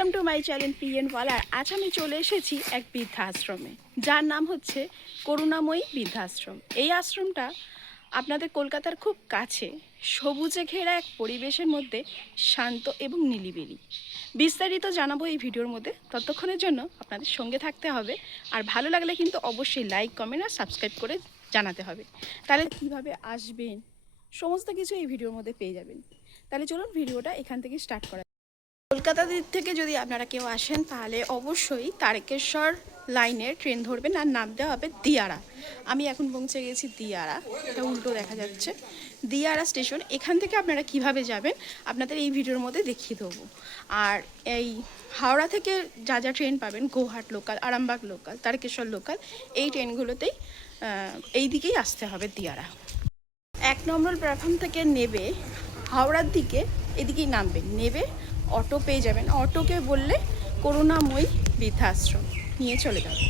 Welcome to my channel PN ওয়ালার আজ আমি চলে এসেছি এক বৃদ্ধাশ্রমে। যার নাম হচ্ছে করুণাময়ী বৃদ্ধাশ্রম। এই আশ্রমটা আপনাদের কলকাতার খুব কাছে, সবুজে ঘেরা এক পরিবেশের মধ্যে শান্ত এবং নিলিবিলি। বিস্তারিত জানাব এই ভিডিওর মধ্যে। ততক্ষণের জন্য আপনাদের সঙ্গে থাকতে হবে। আর ভালো লাগলে কিন্তু অবশ্যই লাইক কমেন্ট আর সাবস্ক্রাইব করে জানাতে হবে। তাহলে কীভাবে আসবেন, সমস্ত কিছু এই ভিডিওর মধ্যে পেয়ে যাবেন। তাহলে চলুন ভিডিওটা এখান থেকে স্টার্ট করা কলকাতা দিক থেকে যদি আপনারা কেউ আসেন, তাহলে অবশ্যই তারকেশ্বর লাইনের ট্রেন ধরবেন আর নামতে হবে দিয়ারা। আমি এখন পৌঁছে গেছি দিয়ারা, এটা উল্টো দেখা যাচ্ছে। দিয়ারা স্টেশন এখান থেকে আপনারা কীভাবে যাবেন, আপনাদের এই ভিডিওর মধ্যে দেখিয়ে দেবো। আর এই হাওড়া থেকে যা যা ট্রেন পাবেন, Goghat local Arambagh local Tarakeswar local এই ট্রেনগুলোতেই এই দিকেই আসতে হবে দিয়ারা। এক নম্বর প্ল্যাটফর্ম থেকে নেবে, হাওড়ার দিকে এদিকেই নামবেন। নেবে অটো পেয়ে যাবেন। অটোকে বললে করুণাময়ী বৃদ্ধাশ্রম। নিয়ে চলে যাবে।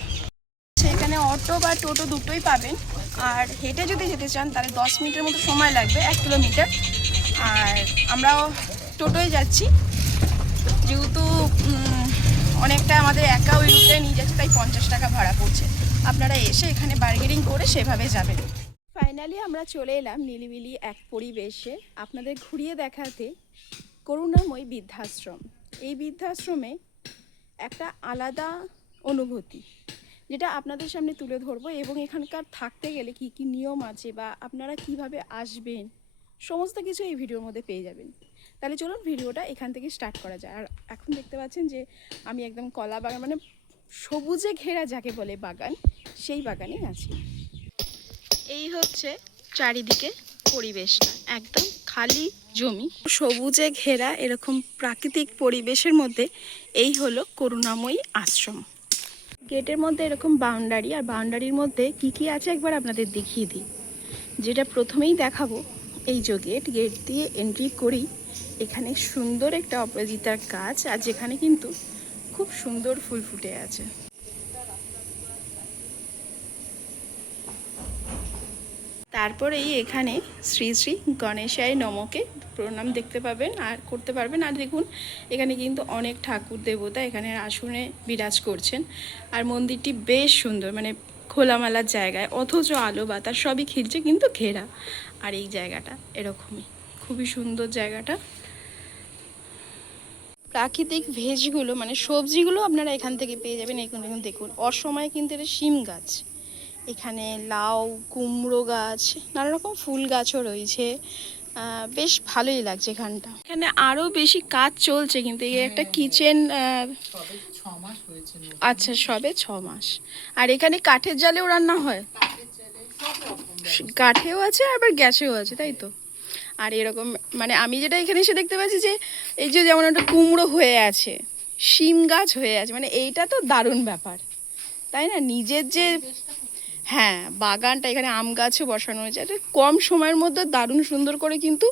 সেখানে অটো বা টোটো দুটোই পাবেন। আর হেঁটে যদি যেতে চান, তাহলে দশ মিনিটের মতো সময় লাগবে, এক কিলোমিটার। আর আমরাও টোটোয় যাচ্ছি। যেহেতু অনেকটা আমাদের একা ওই রুটে নিয়ে যাচ্ছে, তাই পঞ্চাশ টাকা ভাড়া পড়ছে। আপনারা এসে এখানে বার্গেনিং করে সেভাবে যাবেন। ফাইনালি আমরা চলে এলাম নিলিবিলি এক পরিবেশে। আপনাদের ঘুরিয়ে দেখাতে করুণাময় বৃদ্ধাশ্রম। এই বৃদ্ধাশ্রমে একটা আলাদা অনুভূতি, যেটা আপনাদের সামনে তুলে ধরবো এবং এখানকার থাকতে গেলে কি কি নিয়ম আছে বা আপনারা কীভাবে আসবেন, সমস্ত কিছু এই ভিডিওর মধ্যে পেয়ে যাবেন। তাহলে চলুন ভিডিওটা এখান থেকে স্টার্ট করা যায়। আর এখন দেখতে পাচ্ছেন যে আমি একদম কলা বাগান মানে সবুজে ঘেরা যাকে বলে বাগান, সেই বাগানেই আছি। এই হচ্ছে চারিদিকে পরিবেশটা একদম খালি জমি। সবুজে ঘেরা এরকম প্রাকৃতিক পরিবেশের মধ্যে এই হলো করুণাময়ী আশ্রম। গেটের মধ্যে এরকম বাউন্ডারি আর বাউন্ডারির মধ্যে কি কি আছে একবার আপনাদের দেখিয়ে দিই। যেটা প্রথমেই দেখাবো, এই যে গেট গেট দিয়ে এন্ট্রি করি, এখানে সুন্দর একটা অপরাজিতার গাছ আর যেখানে কিন্তু খুব সুন্দর ফুল ফুটে আছে। তারপরেই এখানে শ্রী শ্রী গণেশায় নমকে প্রণাম দেখতে পাবেন আর করতে পারবেন। আর দেখুন, এখানে কিন্তু অনেক ঠাকুর দেবতা এখানে আসনে বিরাজ করছেন। আর মন্দিরটি বেশ সুন্দর মানে খোলামেলার জায়গায়, অথচ আলো, বাতাস সবই খিলছে, কিন্তু ঘেরা। আর এই জায়গাটা এরকমই, খুবই সুন্দর জায়গাটা। প্রাকৃতিক ভেজগুলো মানে সবজিগুলো আপনারা এখান থেকে পেয়ে যাবেন। এখন দেখুন দেখুন, অসময়ে কিন্তু এটা শিম গাছ। এখানে লাউ কুমড়ো গাছ নানা রকম ফুল গাছও রয়েছে। বেশ ভালোই লাগছে এখানটা। এখানে আরও বেশি কাজ চলছে কিন্তু এই একটা কিচেন আচ্ছা সবে ছ মাস। আর এখানে কাঠের জালেও রান্না হয়? কাঠেও আছে আবার গ্যাসেও আছে তাই তো? আর এরকম মানে আমি যেটা এখানে এসে দেখতে পাচ্ছি যে এই যে যেমন একটা কুমড়ো হয়ে আছে শিম গাছ হয়ে আছে মানে এইটা তো দারুণ ব্যাপার। তাই না? নিজের যে হ্যাঁ বাগানটা এখানে আম গাছও বসানো হয়েছে। এটা কম সময়ের মধ্যে দারুণ সুন্দর করে কিন্তু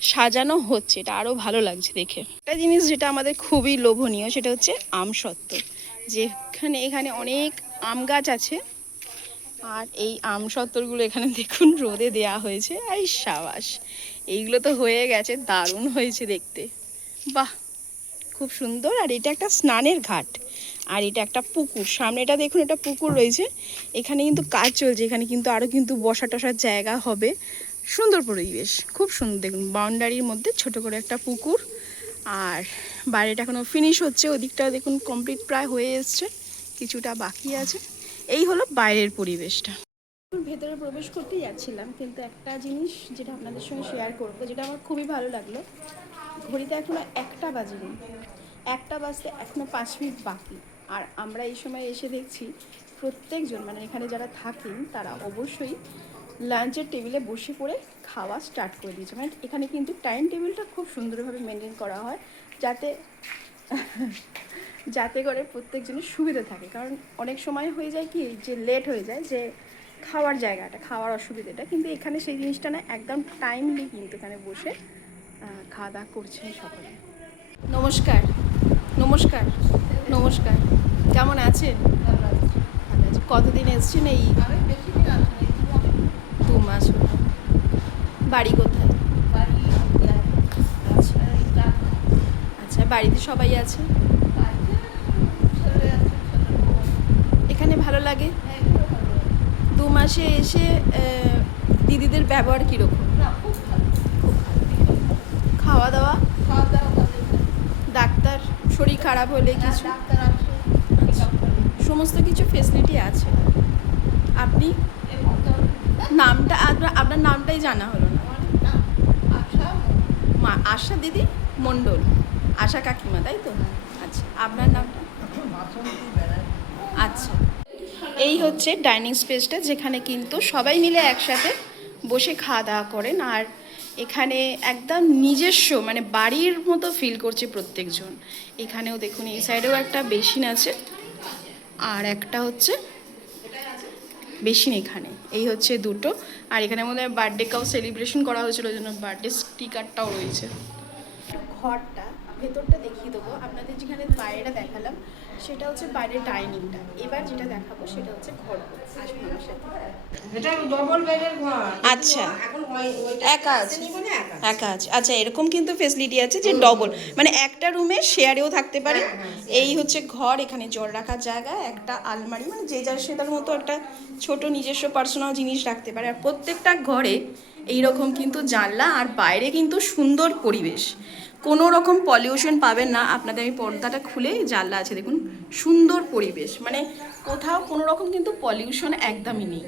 সাজানো হচ্ছে। এটা আরও ভালো লাগছে দেখে। একটা জিনিস যেটা আমাদের খুবই লোভনীয় সেটা হচ্ছে আম সত্ত্ব। যেখানে এখানে অনেক আম গাছ আছে। আর এই আম সত্তরগুলো এখানে দেখুন রোদে দেয়া হয়েছে। আই সাবাস। এইগুলো তো হয়ে গেছে, দারুণ হয়েছে দেখতে। বাহ! খুব সুন্দর। আর এটা একটা স্নানের ঘাট। আর এটা একটা পুকুর। সামনে এটা দেখুন, এটা পুকুর রয়েছে। এখানে কিন্তু কাজ চলছে, এখানে কিন্তু আরও কিন্তু বসা টসার জায়গা হবে। সুন্দর পরিবেশ, খুব সুন্দর। দেখুন, বাউন্ডারির মধ্যে ছোট করে একটা পুকুর। আর বাইরেটা এখনও ফিনিশ হচ্ছে ওদিকটাও দেখুন কমপ্লিট প্রায় হয়ে এসছে, কিছুটা বাকি আছে। এই হলো বাইরের পরিবেশটা। ভেতরে প্রবেশ করতেই যাচ্ছিলাম, কিন্তু একটা জিনিস যেটা আপনাদের সঙ্গে শেয়ার করব, যেটা আমার খুবই ভালো লাগল, ঘড়িতে এখনও একটা বাজেনি। একটা বাজতে এখনও পাঁচ মিনিট বাকি। আর আমরা এই সময় এসে দেখছি প্রত্যেকজন মানে এখানে যারা থাকেন, তারা অবশ্যই লাঞ্চের টেবিলে বসে পড়ে খাওয়া স্টার্ট করে দিয়েছে। মানে এখানে কিন্তু টাইম টেবিলটা খুব সুন্দরভাবে মেনটেন করা হয়, যাতে যাতে করে প্রত্যেকজনের সুবিধা থাকে। কারণ অনেক সময় হয়ে যায় কি, যে লেট হয়ে যায়, যে খাওয়ার জায়গাটা, খাওয়ার অসুবিধাটা, কিন্তু এখানে সেই জিনিসটা না, একদম টাইমলি কিন্তু এখানে বসে খাওয়া দাওয়া করছেন সকলে। নমস্কার নমস্কার। নমস্কার। কেমন আছেন? কতদিন এসছেন এই দু মাস বাড়ি কোথায়? আচ্ছা বাড়িতে সবাই আছে? এখানে ভালো লাগে? দু মাসে এসে দিদিদের ব্যবহার কীরকম? খাওয়া দাওয়া খাওয়া দাওয়া? শরীর খারাপ হলে কিছু। check up করে। সমস্ত কিছু ফেসিলিটি আছে। আপনি? নামটা আপনার আপনার নামটাই জানা হলো না। আশা। মা আশা দিদি মণ্ডল। আশা কাকিমা তাই তো? আচ্ছা আপনার নামটা? আচ্ছা। এই হচ্ছে ডাইনিং স্পেসটা যেখানে কিন্তু সবাই মিলে একসাথে বসে খাওয়া দাওয়া করেন। আর এখানে একদম নিজস্ব মানে বাড়ির মতো ফিল করছে প্রত্যেকজন। এখানেও দেখুন, এই সাইডেও একটা বেসিন আছে, আর একটা হচ্ছে বেসিন এখানে। এই হচ্ছে দুটো। আর এখানে মধ্যে বার্থডে কাউ সেলিব্রেশন করা হয়েছিল ওই জন্য বার্থডে স্টিকারটাও রয়েছে। ঘরটা, ভেতরটা দেখিয়ে দেবো। আপনাদের যেখানে বাইরেটা দেখালাম সেটা হচ্ছে বাইরের ডাইনিংটা এবার যেটা দেখাবো সেটা হচ্ছে ঘর আসুন আমার সাথে। এটা ডবল বেডের ঘর। আচ্ছা। এখন একা আছে। একা একা আছে। আচ্ছা এরকম কিন্তু ফেসিলিটি আছে যে ডবল মানে একটা রুমে শেয়ারেও থাকতে পারে। এই হচ্ছে ঘর এখানে জল রাখার জায়গা একটা আলমারি। মানে যে যার সে তার মতো একটা ছোট নিজস্ব পার্সোনাল জিনিস রাখতে পারে। আর প্রত্যেকটা ঘরে এই রকম কিন্তু জানলা আর বাইরে কিন্তু সুন্দর পরিবেশ। কোনো রকম পলিউশন পাবেন না। আপনাদের আমি পর্দাটা খুলে জানলা আছে দেখুন সুন্দর পরিবেশ। মানে কোথাও কোনো রকম কিন্তু পলিউশন একদমই নেই।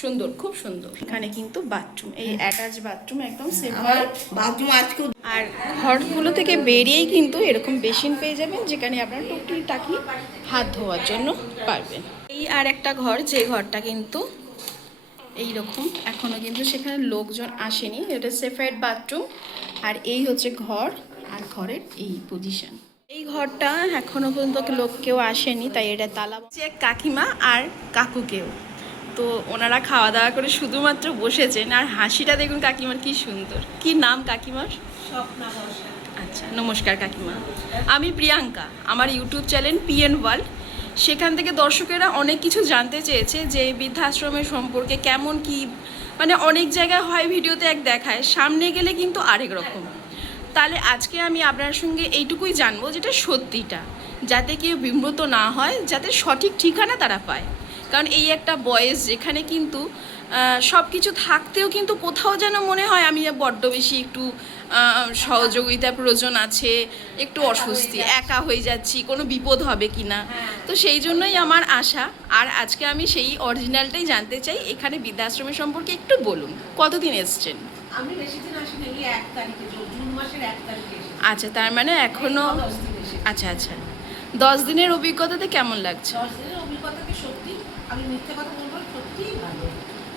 সুন্দর খুব সুন্দর। এখানে কিন্তু বাথরুম এই অ্যাটাচ বাথরুম একদম সেপারেট বাথরুম আজকে আর ঘরগুলো থেকে বেরিয়েই কিন্তু এরকম বেসিন পেয়ে যাবেন যেখানে আপনারা টুকটি টাকি হাত ধোয়ার জন্য পারবেন। এই আর একটা ঘর যে ঘরটা কিন্তু এই রকম এখনও কিন্তু সেখানে লোকজন আসেনি। এটা সেপারেট বাথরুম আর এই হচ্ছে ঘর। আর ঘরের এই পজিশন এই ঘরটা এখনও পর্যন্ত লোক কেউ আসেনি তাই এটা তালা যে কাকিমা আর কাকুকেও তো ওনারা খাওয়া দাওয়া করে শুধুমাত্র বসেছেন। আর হাসিটা দেখুন কাকিমার কি সুন্দর। কি নাম কাকিমার? আচ্ছা নমস্কার কাকিমা। আমি প্রিয়াঙ্কা। আমার ইউটিউব চ্যানেল পিএন ওয়ার্ল্ড সেখান থেকে দর্শকেরা অনেক কিছু জানতে চেয়েছে যে বৃদ্ধাশ্রমের সম্পর্কে কেমন কি মানে অনেক জায়গায় হয় ভিডিওতে এক দেখায়, সামনে গেলে কিন্তু আরেক রকম। তাহলে আজকে আমি আপনার সঙ্গে এইটুকুই জানব যেটা সত্যিটা, যাতে কেউ বিব্রত না হয়, যাতে সঠিক ঠিকানা তারা পায়। কারণ এই একটা বয়স যেখানে কিন্তু সব কিছু থাকতেও কিন্তু কোথাও যেন মনে হয় আমি বড্ড বেশি একটু সহযোগিতা প্রয়োজন আছে একটু অস্বস্তি একা হয়ে যাচ্ছি কোনো বিপদ হবে কি না তো সেই জন্যই আমার আশা আর আজকে আমি সেই অরিজিনালটাই জানতে চাই এখানে বৃদ্ধাশ্রমের সম্পর্কে একটু বলুন কতদিন এসছেন? আমি বেশি দিন আসিনি এক তারিখে জুন মাসের এক তারিখে আচ্ছা তার মানে এখনও আচ্ছা আচ্ছা। দশ দিনের অভিজ্ঞতাতে কেমন লাগছে? দশ দিনের অভিজ্ঞতা কি সত্যি আমি মিথ্যে কথা বলব সত্যিই ভালো।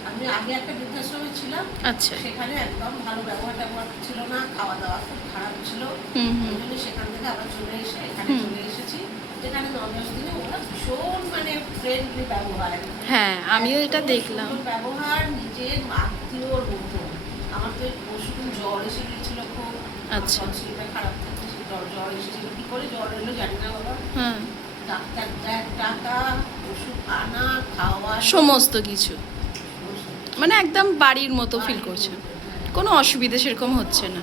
আমি আগে একটা বৃদ্ধাশ্রমে ছিলাম। আচ্ছা। সেখানে একদম ভালো ব্যবহার ট্যাবহার ছিল না খাওয়া দাওয়া খুব খারাপ ছিল। হুম হুম। ওই জন্য সেখান থেকে আবার চলে এসে এখানে চলে এসেছি। যেখানে ন দশ দিনে ওরা ভীষণ মানে ফ্রেন্ডলি ব্যবহার। হ্যাঁ আমিও এটা দেখলাম। ব্যবহার নিজের আত্মীয়র মতো। আমার তো পরশুদিন জ্বর এসে গিয়েছিল খুব। আচ্ছা। শরীরটা খারাপ থাকছে জ্বর এসেছিল। কি করে জ্বর এলো জানি না বাবা। ডাক্তার টাকা ওষুধ আনা খাওয়া। সমস্ত কিছু। মানে একদম বাড়ির মতো ফিল করছেন কোনো অসুবিধা সেরকম হচ্ছে না।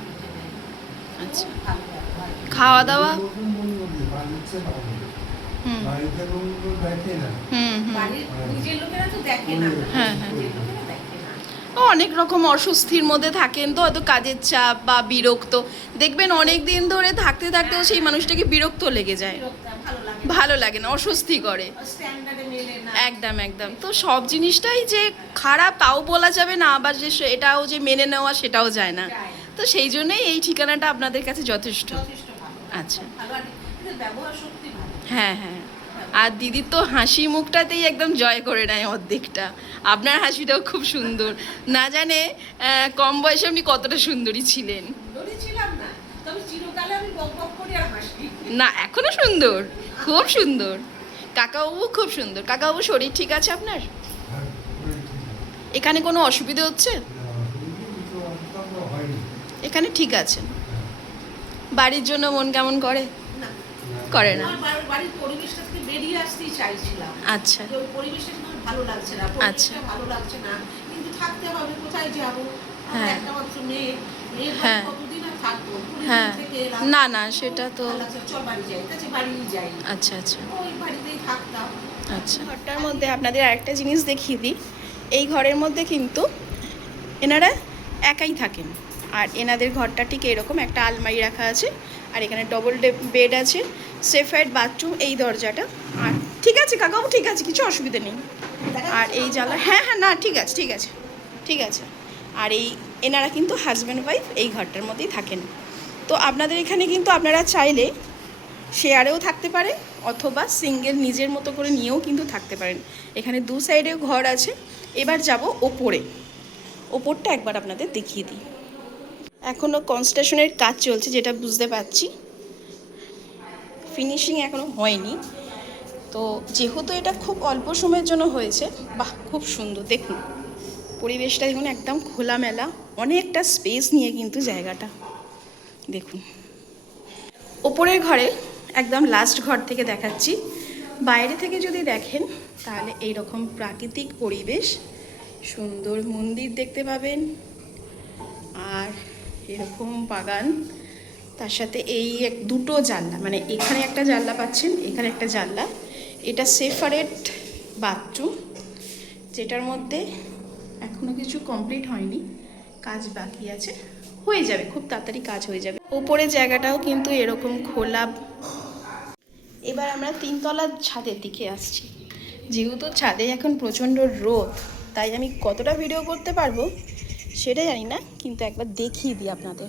আচ্ছা। খাওয়া দাওয়া? হুম। হুম হ্যাঁ, হ্যাঁ। অনেক রকম অস্বস্তির মধ্যে থাকেন তো হয়তো কাজের চাপ বা বিরক্ত। দেখবেন অনেক দিন ধরে থাকতে থাকতেও সেই মানুষটাকে বিরক্ত লেগে যায়। ভালো লাগে না অস্বস্তি করে। একদম একদম। তো সব জিনিসটাই যে খারাপ তাও বলা যাবে না আবার যে এটাও যে মেনে নেওয়া সেটাও যায় না। তো সেই জন্যই এই ঠিকানাটা আপনাদের কাছে যথেষ্ট। আচ্ছা। হ্যাঁ হ্যাঁ। আর দিদির তো হাসি মুখটাতেই একদম জয় করে নেয় অর্ধেকটা। আপনার হাসিটাও খুব সুন্দর। না জানে কম বয়সে আপনি কতটা সুন্দরী ছিলেন? ছিলাম না। তবে চিরকালে আমি বক বক করি আর হাসি না এখনও সুন্দর খুব সুন্দর। কাকাবাবু খুব সুন্দর। কাকাবাবু শরীর ঠিক আছে আপনার? আছে। এখানে কোনো অসুবিধা হচ্ছে? এখানে ঠিক হ্যাঁ, বাড়ির জন্য মন কেমন করে? করে না। বাড়ির- বাড়ির পরিবেশটা থেকে বেরিয়ে আসতেই চাইছিলাম। আচ্ছা। পরিবেশটা ভালো লাগছে না। আচ্ছা। ভালো লাগছে না। কিন্তু থাকতে হবে কোথায় যাব? হ্যাঁ। একটা মাত্র মেয়ে। মেয়ে হ্যাঁ। কতদিন আর থাকব। হ্যাঁ। না না সেটা তো আচ্ছা আচ্ছা ওই বাড়িতেই থাকতাম। আচ্ছা। ঘরটার মধ্যে আপনাদের আরেকটা জিনিস দেখিয়ে দিই। এই ঘরের মধ্যে কিন্তু এনারা একাই থাকেন। আর এনাদের ঘরটা ঠিক এরকম একটা আলমারি রাখা আছে আর এখানে ডবল বেড আছে সেফাইড বাথরুম এই দরজাটা। আর ঠিক আছে কাকাও ঠিক আছে কিছু অসুবিধা নেই। আর এই জ্বালা হ্যাঁ হ্যাঁ না ঠিক আছে ঠিক আছে ঠিক আছে। আর এই এনারা কিন্তু হাজব্যান্ড ওয়াইফ এই ঘরটার মধ্যেই থাকেন। তো আপনাদের এখানে কিন্তু আপনারা চাইলে শেয়ারেও থাকতে পারে অথবা সিঙ্গেল নিজের মতো করে নিয়েও কিন্তু থাকতে পারেন। এখানে দু সাইডেও ঘর আছে। এবার যাব ওপরে। ওপরটা একবার আপনাদের দেখিয়ে দিই। এখনও কনস্ট্রাকশনের কাজ চলছে, যেটা বুঝতে পারছি। ফিনিশিং এখনও হয়নি। তো যেহেতু এটা খুব অল্প সময়ের জন্য হয়েছে, বাহ, খুব সুন্দর, দেখুন। পরিবেশটা দেখুন একদম খোলামেলা, অনেকটা স্পেস নিয়ে কিন্তু জায়গাটা। দেখুন। ওপরের ঘরে একদম লাস্ট ঘর থেকে দেখাচ্ছি। বাইরে থেকে যদি দেখেন, তাহলে এই রকম প্রাকৃতিক পরিবেশ, সুন্দর মন্দির দেখতে পাবেন। আর এরকম বাগান, তার সাথে এই এক দুটো জানলা মানে এখানে একটা জানলা পাচ্ছেন, এখানে একটা জানলা। এটা সেফারেট বাথরুম যেটার মধ্যে এখনও কিছু কমপ্লিট হয়নি। কাজ বাকি আছে। হয়ে যাবে, খুব তাড়াতাড়ি কাজ হয়ে যাবে। ওপরের জায়গাটাও কিন্তু এরকম খোলা। এবার আমরা তিনতলার ছাদের দিকে আসছি। যেহেতু ছাদে এখন প্রচণ্ড রোদ, তাই আমি কতটা ভিডিও করতে পারব সেটা জানি না, কিন্তু একবার দেখিয়ে দিই আপনাদের।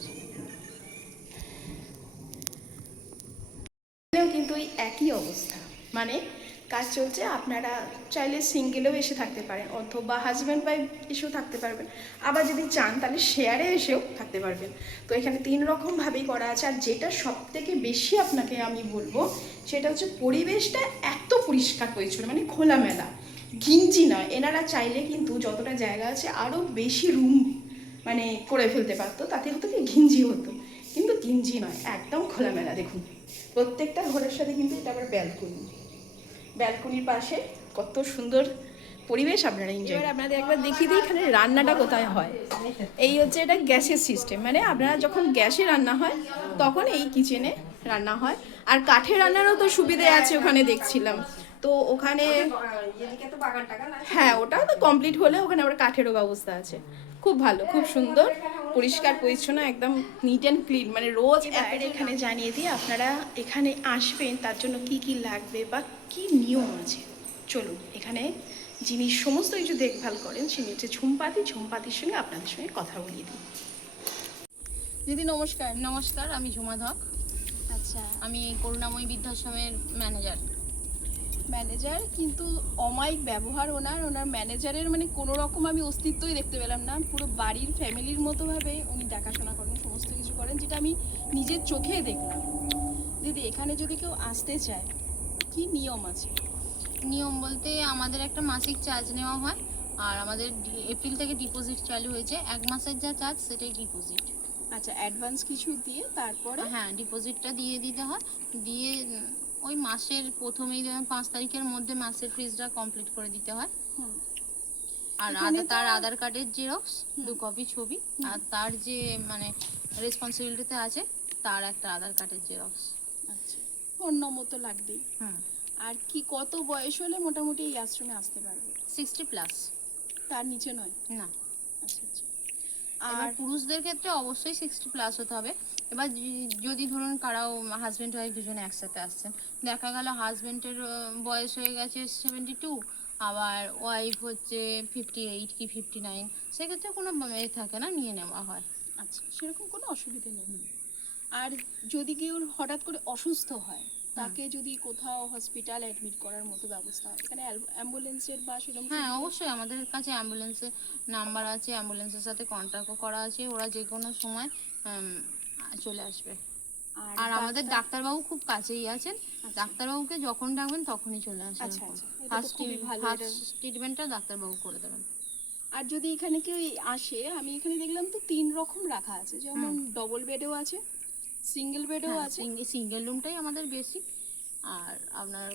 কিন্তু ওই একই অবস্থা। মানে কাজ চলছে, আপনারা চাইলে সিঙ্গেলেও এসে থাকতে পারেন অথবা হাজব্যান্ড ওয়াইফ এসেও থাকতে পারবেন। আবার যদি চান, তাহলে শেয়ারে এসেও থাকতে পারবেন। তো এখানে তিন রকমভাবেই করা আছে, আর যেটা সব থেকে বেশি আপনাকে আমি বলব, সেটা হচ্ছে পরিবেশটা এত পরিষ্কার পরিচ্ছন্ন মানে খোলামেলা। ঘিঞ্জি নয়, এনারা চাইলে কিন্তু যতটা জায়গা আছে আরও বেশি রুম মানে করে ফেলতে পারতো, তাতে হতো কি ঘিঞ্জি হতো। কিন্তু ঘিঞ্জি নয়, একদম খোলামেলা, দেখুন। প্রত্যেকটা ঘরের সাথে কিন্তু এটা আবার ব্যালকনি ব্যালকনির পাশে। কত সুন্দর পরিবেশ আপনারা এনজয় এবার আপনাদের একবার দেখিয়ে দিই এখানে রান্নাটা কোথায় হয়। এই হচ্ছে এটা গ্যাসের সিস্টেম মানে আপনারা যখন গ্যাসে রান্না হয় তখন এই কিচেনে রান্না হয়। আর কাঠে রান্নারও তো সুবিধে আছে ওখানে দেখছিলাম। তো ওখানে হ্যাঁ ওটা তো কমপ্লিট হলে ওখানে আবার কাঠেরও ব্যবস্থা আছে। খুব ভালো খুব সুন্দর পরিষ্কার পরিচ্ছন্ন একদম নিট অ্যান্ড ক্লিন মানে রোজ একের এখানে জানিয়ে দিই আপনারা এখানে আসবেন তার জন্য কি কি লাগবে বা কি নিয়ম আছে? চলুন এখানে যিনি সমস্ত কিছু দেখভাল করেন তিনি হচ্ছে ঝুমপাতি। ঝুমপাতির সঙ্গে আপনাদের সঙ্গে কথা বলিয়ে দিই। দিদি নমস্কার। নমস্কার আমি ঝুমা ধক। আচ্ছা। আমি করুণাময়ী বৃদ্ধাশ্রমের ম্যানেজার ম্যানেজার কিন্তু অমায়িক ব্যবহার ওনার ওনার ম্যানেজারের মানে কোনো রকম আমি অস্তিত্বই দেখতে পেলাম না। পুরো বাড়ির ফ্যামিলির মতোভাবে উনি দেখাশোনা করেন সমস্ত কিছু করেন যেটা আমি নিজের চোখে দেখলাম। দিদি এখানে যদি কেউ আসতে চায় কি নিয়ম আছে? নিয়ম বলতে আমাদের একটা মাসিক চার্জ নেওয়া হয় আর আমাদের এপ্রিল থেকে ডিপোজিট চালু হয়েছে। এক মাসের যা চার্জ সেটাই ডিপোজিট আচ্ছা অ্যাডভান্স কিছু দিয়ে তারপরে? হ্যাঁ ডিপোজিটটা দিয়ে দিতে হয়। দিয়ে ওই মাসের প্রথমেই পাঁচ তারিখের মধ্যে মাসের ফিজটা কমপ্লিট করে দিতে হয়। আর তার আধার কার্ডের জেরক্স দু কপি ছবি আর তার যে মানে রেসপন্সিবিলিটিতে আছে তার একটা আধার কার্ডের জেরক্স আচ্ছা। ফোন নম্বর তো লাগবেই। হুম। আর কি কত বয়স হলে মোটামুটি এই আশ্রমে আসতে পারবে? সিক্সটি প্লাস তার নিচে নয়? না। আচ্ছা আচ্ছা। আর পুরুষদের ক্ষেত্রে অবশ্যই সিক্সটি প্লাস হতে হবে। এবার যদি ধরুন কারাও হাজব্যান্ড ওয়াইফ দুজনে একসাথে আসছেন দেখা গেল হাজব্যান্ডের বয়স হয়ে গেছে সেভেন্টি টু আবার ওয়াইফ হচ্ছে ফিফটি এইট কি ফিফটি নাইন সেক্ষেত্রে কোনো এ থাকে না নিয়ে নেওয়া হয়। আচ্ছা সেরকম কোনো অসুবিধা নেই। আর যদি কেউ হঠাৎ করে অসুস্থ হয় তাকে যদি কোথাও হসপিটাল অ্যাডমিট করার মতো ব্যবস্থা এখানে অ্যাম্বুলেন্সের বা সেরকম হ্যাঁ অবশ্যই আমাদের কাছে অ্যাম্বুলেন্সের নাম্বার আছে অ্যাম্বুলেন্সের সাথে কন্ট্যাক্টও করা আছে ওরা যে কোনো সময় চলে আসবে। আর আমাদের ডাক্তারবাবু খুব কাছেই আছেন ডাক্তারবাবুকে যখন ডাকবেন তখনই চলে আসবেন আচ্ছা, আচ্ছা। ফার্স্ট ট্রিটমেন্টটা ডাক্তারবাবু করে দেবেন। আর যদি এখানে কেউ আসে আমি এখানে দেখলাম তো তিন রকম রাখা আছে যেমন ডবল বেডও আছে সিঙ্গেল বেডও হ্যাঁ, আছে? সিঙ্গেল রুমটাই আমাদের বেশি। আর আপনার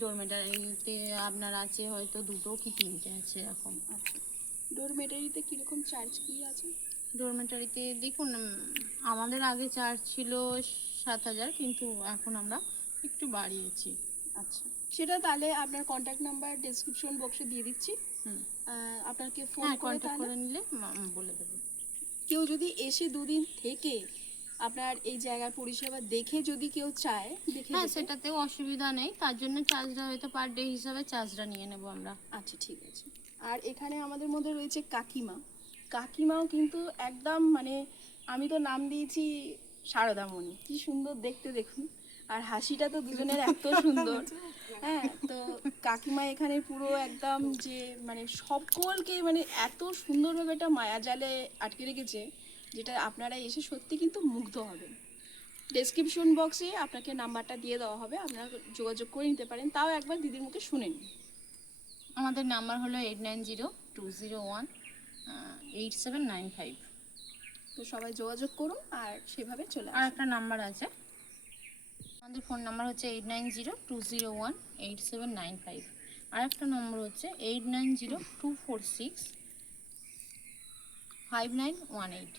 ডোরমেটারিতে আপনার আছে হয়তো দুটো কি তিনটে আছে এরকম। আচ্ছা। ডোরমেটারিতে কীরকম চার্জ কি আছে? ডরমেটারিতে দেখুন আমাদের আগে চার্জ ছিল সাত হাজার কিন্তু এখন আমরা একটু বাড়িয়েছি। আচ্ছা। সেটা তাহলে আপনার কন্ট্যাক্ট নাম্বার ডেসক্রিপশন বক্সে দিয়ে দিচ্ছি। আপনাকে ফোন করে কন্ট্যাক্ট করে নিলে বলে দেবো। কেউ যদি এসে দুদিন থেকে আপনার এই জায়গার পরিষেবা দেখে যদি কেউ চায় দেখে হ্যাঁ সেটাতেও অসুবিধা নেই। তার জন্য চার্জটা হয়তো পার ডে হিসাবে চার্জটা নিয়ে নেব আমরা। আচ্ছা ঠিক আছে। আর এখানে আমাদের মধ্যে রয়েছে কাকিমা। কাকিমাও কিন্তু একদম মানে আমি তো নাম দিয়েছি শারদামণি কি সুন্দর দেখতে দেখুন। আর হাসিটা তো দুজনের এত সুন্দর। হ্যাঁ তো কাকিমা এখানে পুরো একদম যে মানে সকলকে মানে এত সুন্দরভাবে একটা মায়াজালে আটকে রেখেছে। যেটা আপনারা এসে সত্যি কিন্তু মুগ্ধ হবেন। ডেসক্রিপশন বক্সে আপনাকে নাম্বারটা দিয়ে দেওয়া হবে আপনারা যোগাযোগ করে নিতে পারেন। তাও একবার দিদির মুখে শুনে নিন। আমাদের নাম্বার হলো eight nine zero two zero one eight seven nine five তো সবাই যোগাযোগ করুন আর সেভাবে চলে আর একটা নাম্বার আছে। আমাদের ফোন নাম্বার হচ্ছে eight nine zero two zero one eight seven nine five আর একটা নম্বর হচ্ছে eight nine zero two four six five nine one eight